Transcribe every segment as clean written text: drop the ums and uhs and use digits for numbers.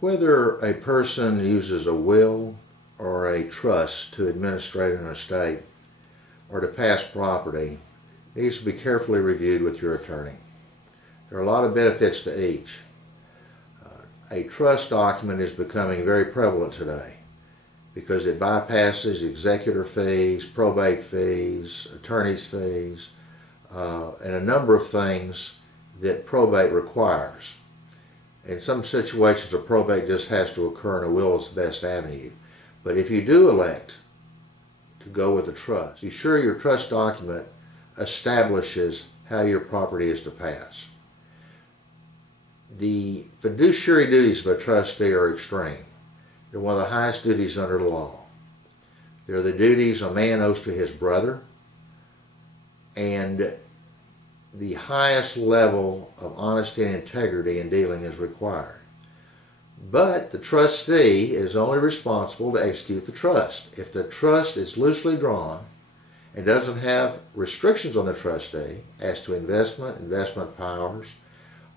Whether a person uses a will or a trust to administrate an estate or to pass property needs to be carefully reviewed with your attorney. There are a lot of benefits to each. A trust document is becoming very prevalent today because it bypasses executor fees, probate fees, attorney's fees, and a number of things that probate requires. In some situations, a probate just has to occur and a will is the best avenue. But if you do elect to go with a trust, be sure your trust document establishes how your property is to pass. The fiduciary duties of a trustee are extreme. They're one of the highest duties under the law. They're the duties a man owes to his brother, and the highest level of honesty and integrity in dealing is required. But the trustee is only responsible to execute the trust. If the trust is loosely drawn and doesn't have restrictions on the trustee as to investment powers,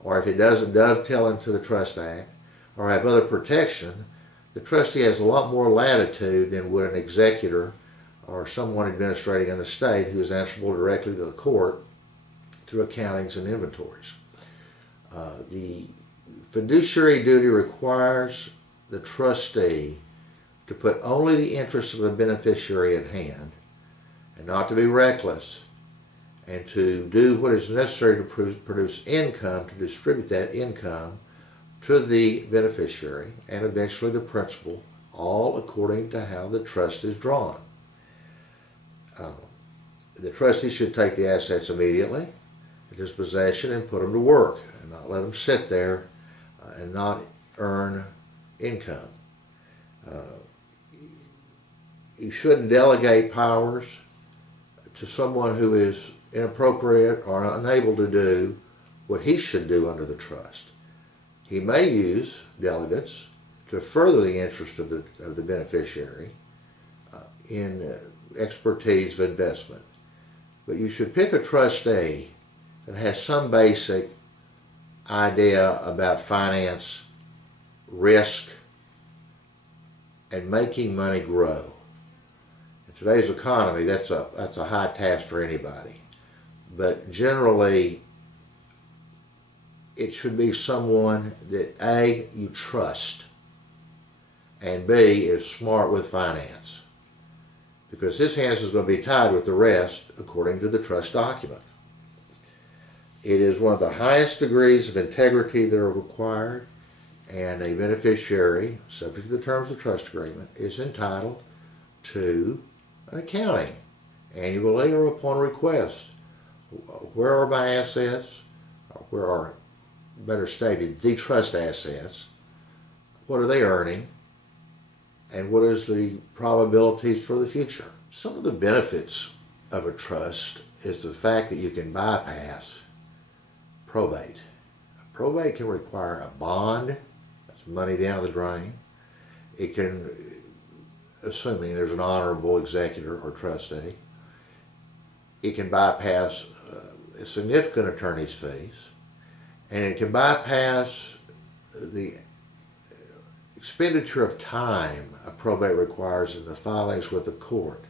or if it doesn't dovetail into the Trust Act, or have other protection, the trustee has a lot more latitude than would an executor or someone administrating an estate who is answerable directly to the court through accountings and inventories. The fiduciary duty requires the trustee to put only the interests of the beneficiary at hand and not to be reckless, and to do what is necessary to produce income, to distribute that income to the beneficiary and eventually the principal, all according to how the trust is drawn. The trustee should take the assets immediately in his possession and put them to work and not let them sit there and not earn income. You shouldn't delegate powers to someone who is inappropriate or unable to do what he should do under the trust. He may use delegates to further the interest of the beneficiary in expertise of investment. But you should pick a trustee that has some basic idea about finance, risk, and making money grow. In today's economy, that's a high task for anybody. But generally, it should be someone that A, you trust, and B, is smart with finance, because his hands is going to be tied with the rest according to the trust document. It is one of the highest degrees of integrity that are required, and a beneficiary, subject to the terms of the trust agreement, is entitled to an accounting annually or upon request. Where are my assets? Where are, better stated, the trust assets? What are they earning? And what is the probabilities for the future? Some of the benefits of a trust is the fact that you can bypass probate. Probate can require a bond, that's money down the drain. It can, assuming there's an honorable executor or trustee, it can bypass significant attorney's fees, and it can bypass the expenditure of time a probate requires in the filings with the court.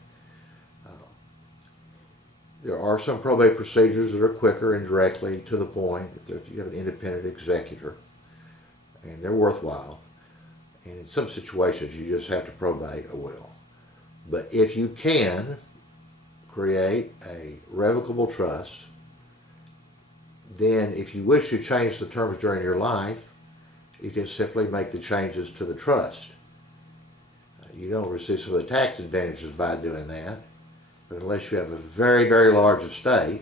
There are some probate procedures that are quicker and directly to the point if you have an independent executor, and they're worthwhile. And in some situations, you just have to probate a will. But if you can create a revocable trust, then if you wish to change the terms during your life, you can simply make the changes to the trust. You don't receive some of the tax advantages by doing that, but unless you have a very, very large estate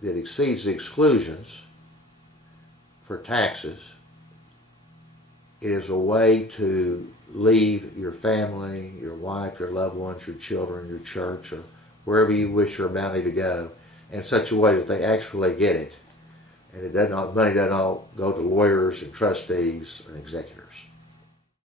that exceeds the exclusions for taxes, it is a way to leave your family, your wife, your loved ones, your children, your church, or wherever you wish your bounty to go in such a way that they actually get it, and money doesn't all go to lawyers and trustees and executors.